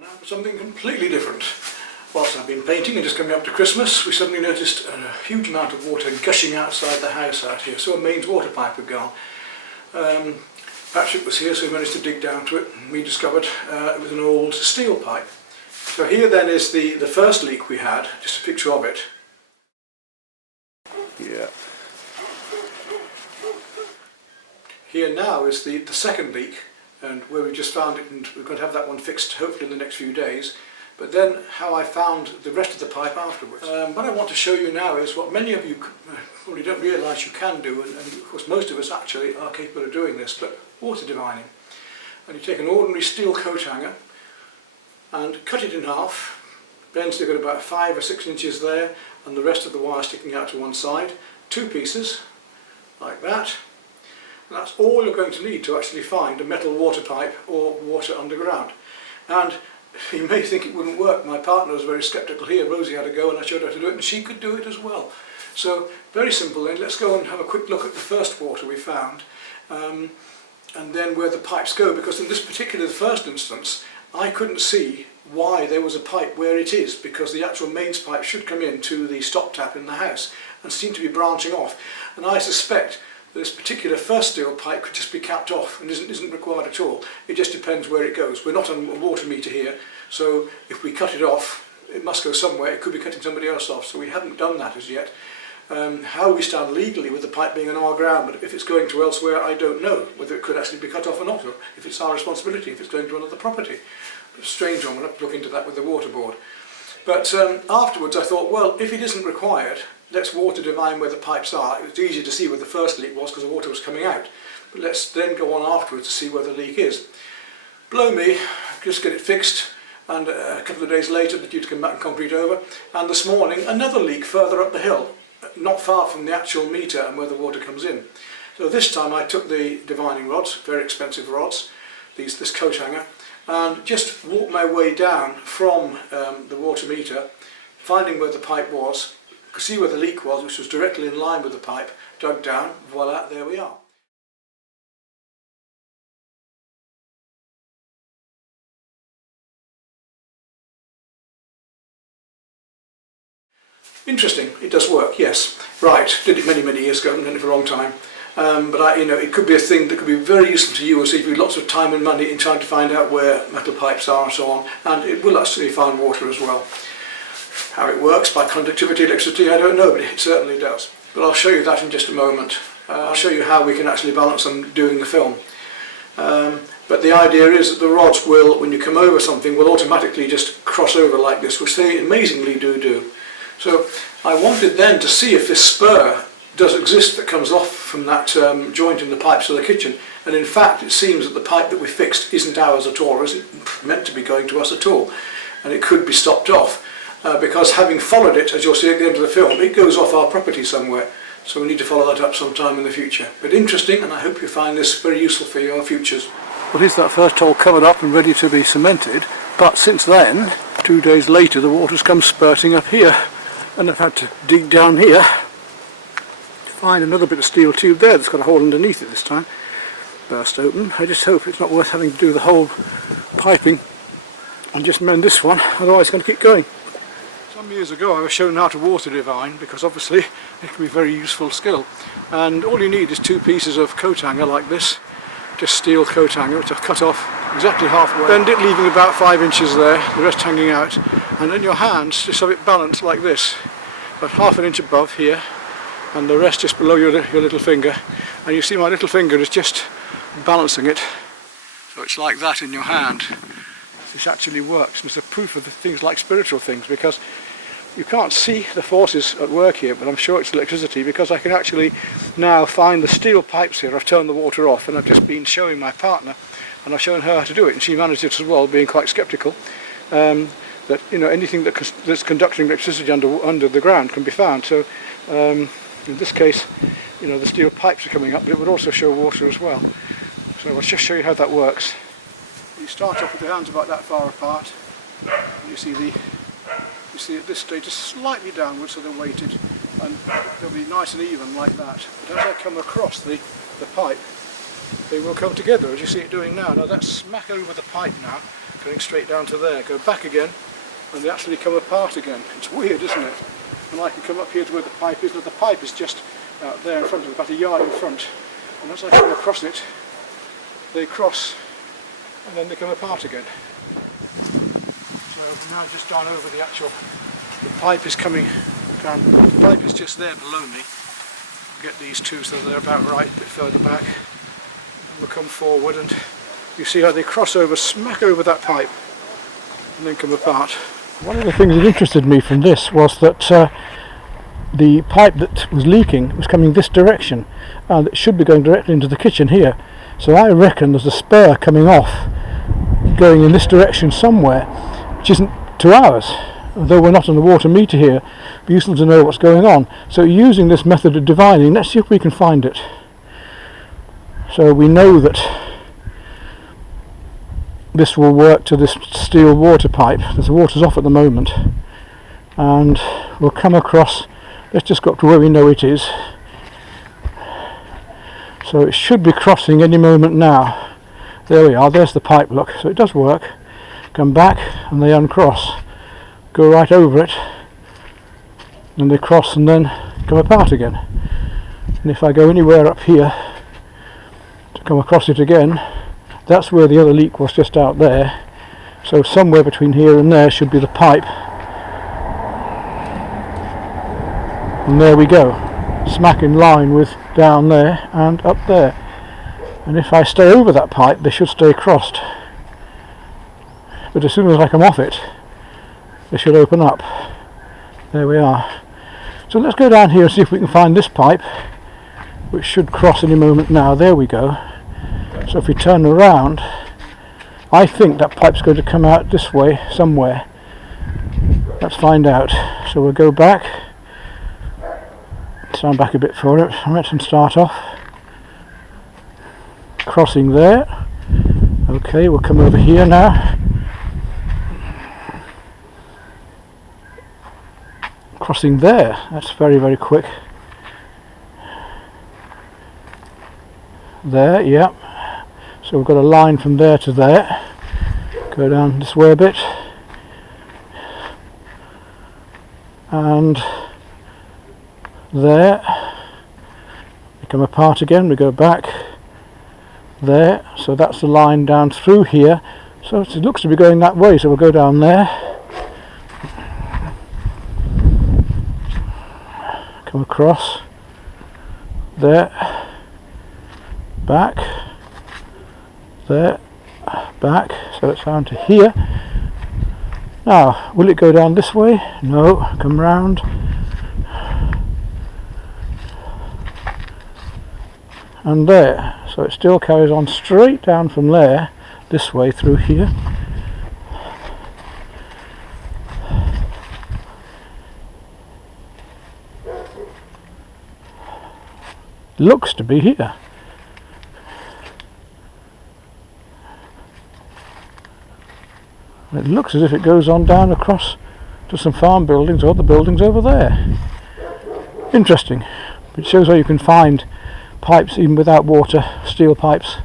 Now for something completely different. Whilst I've been painting and just coming up to Christmas, we suddenly noticed a huge amount of water gushing outside the house out here, so a mains water pipe had gone. Patrick was here, so he managed to dig down to it, and we discovered it was an old steel pipe. So here then is the first leak we had, just a picture of it. Yeah. Here now is the second leak, and where we just found it, and we're going to have that one fixed hopefully in the next few days. But then how I found the rest of the pipe afterwards. What I want to show you now is what many of you probably don't realise you can do, and of course most of us actually are capable of doing this, but water divining. And you take an ordinary steel coat hanger and cut it in half. Ben's got about 5 or 6 inches there, and the rest of the wire sticking out to one side. 2 pieces, like that. And that's all you're going to need to actually find a metal water pipe or water underground. And you may think it wouldn't work. My partner was very sceptical here. Rosie had a go and I showed her how to do it, and she could do it as well. So very simple then. Let's go and have a quick look at the first water we found, and then where the pipes go, because in this particular first instance I couldn't see why there was a pipe where it is, because the actual mains pipe should come in to the stop tap in the house and seemed to be branching off, and I suspect this particular first steel pipe could just be capped off and isn't required at all. It just depends where it goes. We're not on a water meter here, so if we cut it off, it must go somewhere. It could be cutting somebody else off, so we haven't done that as yet. How we stand legally with the pipe being on our ground, but if it's going to elsewhere, I don't know whether it could actually be cut off or not, or if it's our responsibility, if it's going to another property. But a strange one, we'll have to look into that with the water board. But afterwards I thought, well, if it isn't required, let's water divine where the pipes are. It was easy to see where the first leak was because the water was coming out. But let's then go on afterwards to see where the leak is. Blow me, just get it fixed, and a couple of days later they're due to come back and concrete over. And this morning another leak further up the hill, not far from the actual meter and where the water comes in. So this time I took the divining rods, very expensive rods, this coat hanger, and just walked my way down from the water meter, finding where the pipe was. Could see where the leak was, which was directly in line with the pipe, dug down, voila, there we are. Interesting, it does work, yes. Right, did it many years ago, haven't done it for a long time. But it could be a thing that could be very useful to you and save you lots of time and money in trying to find out where metal pipes are and so on, and it will actually find water as well. How it works by conductivity, electricity, I don't know, but it certainly does. But I'll show you that in just a moment. I'll show you how we can actually balance them doing the film. But the idea is that the rods will, when you come over something, will automatically just cross over like this, which they amazingly do. So I wanted then to see if this spur does exist that comes off from that joint in the pipes of the kitchen. And in fact, it seems that the pipe that we fixed isn't ours at all, or isn't meant to be going to us at all. And it could be stopped off. Because having followed it, as you'll see at the end of the film, it goes off our property somewhere. So we need to follow that up sometime in the future. But interesting, and I hope you find this very useful for your futures. Well, here's that first hole covered up and ready to be cemented. But since then, 2 days later, the water's come spurting up here. And I've had to dig down here to find another bit of steel tube there that's got a hole underneath it this time. Burst open. I just hope it's not worth having to do the whole piping and just mend this one, otherwise it's going to keep going. Some years ago I was shown how to water divine, because obviously it can be a very useful skill, and all you need is 2 pieces of coat hanger like this, just steel coat hanger, which I've cut off exactly halfway, bend it leaving about 5 inches there, the rest hanging out, and in your hands just have it balanced like this, about ½ an inch above here and the rest just below your little finger, and you see my little finger is just balancing it, so it's like that in your hand. This actually works. It's a proof of the things like spiritual things, because you can't see the forces at work here, but I'm sure it's electricity, because I can actually now find the steel pipes here. I've turned the water off, and I've just been showing my partner, and I've shown her how to do it, and she managed it as well, being quite sceptical, that anything that's conducting electricity under the ground can be found. So in this case, the steel pipes are coming up, but it would also show water as well. So I'll just show you how that works. You start off with the hands about that far apart. You see at this stage just slightly downwards, so they're weighted, and they'll be nice and even like that. But as I come across the pipe, they will come together as you see it doing now. Now that's smack over the pipe now, going straight down to there. Go back again and they actually come apart again. It's weird, isn't it? And I can come up here to where the pipe is. Now the pipe is just out there in front of me, about a yard in front. And as I come across it, they cross and then they come apart again. So I'm now just down over the pipe is coming down, the pipe is just there below me. Get these two so they're about right, a bit further back. And we'll come forward and you see how they cross over, smack over that pipe and then come apart. One of the things that interested me from this was that the pipe that was leaking was coming this direction and it should be going directly into the kitchen here. So I reckon there's a spur coming off going in this direction somewhere, which isn't to ours. Although we're not on the water meter here, it'd be useful to know what's going on. So using this method of divining, let's see if we can find it. So we know that this will work to this steel water pipe, because the water's off at the moment. And we'll come across, let's just go up to where we know it is. So it should be crossing any moment now. There we are, there's the pipe, look, so it does work. Come back and they uncross. Go right over it and they cross and then come apart again. And if I go anywhere up here to come across it again, that's where the other leak was, just out there. So somewhere between here and there should be the pipe. And there we go, smack in line with down there and up there. And if I stay over that pipe they should stay crossed. But as soon as I come off it, they should open up. There we are. So let's go down here and see if we can find this pipe, which should cross any moment now. There we go. So if we turn around, I think that pipe's going to come out this way somewhere. Let's find out. So we'll go back, stand back a bit for it, and start off. Crossing there. Okay, we'll come over here now. Crossing there, that's very, very quick. There, yeah. So we've got a line from there to there. Go down this way a bit. And there. We come apart again, we go back. There, so that's the line down through here. So it looks to be going that way, so we'll go down there. Come across there, back, there, back, so it's down to here. Now, will it go down this way? No, come round. And there, so it still carries on straight down from there, this way through here. Looks to be here. It looks as if it goes on down across to some farm buildings or other buildings over there. Interesting. It shows how you can find pipes even without water, steel pipes.